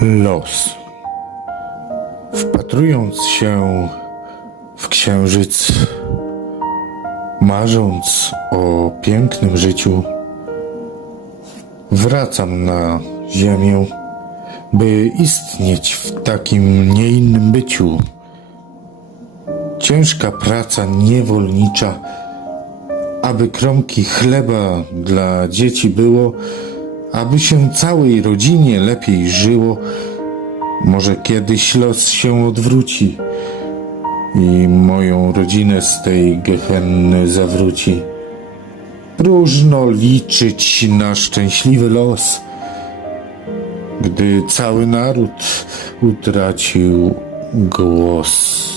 Los. Wpatrując się w księżyc, marząc o pięknym życiu, wracam na ziemię, by istnieć w takim nie innym byciu. Ciężka praca niewolnicza, aby kromki chleba dla dzieci było, aby się całej rodzinie lepiej żyło. Może kiedyś los się odwróci i moją rodzinę z tej gehenny zawróci. Próżno liczyć na szczęśliwy los, gdy cały naród utracił głos.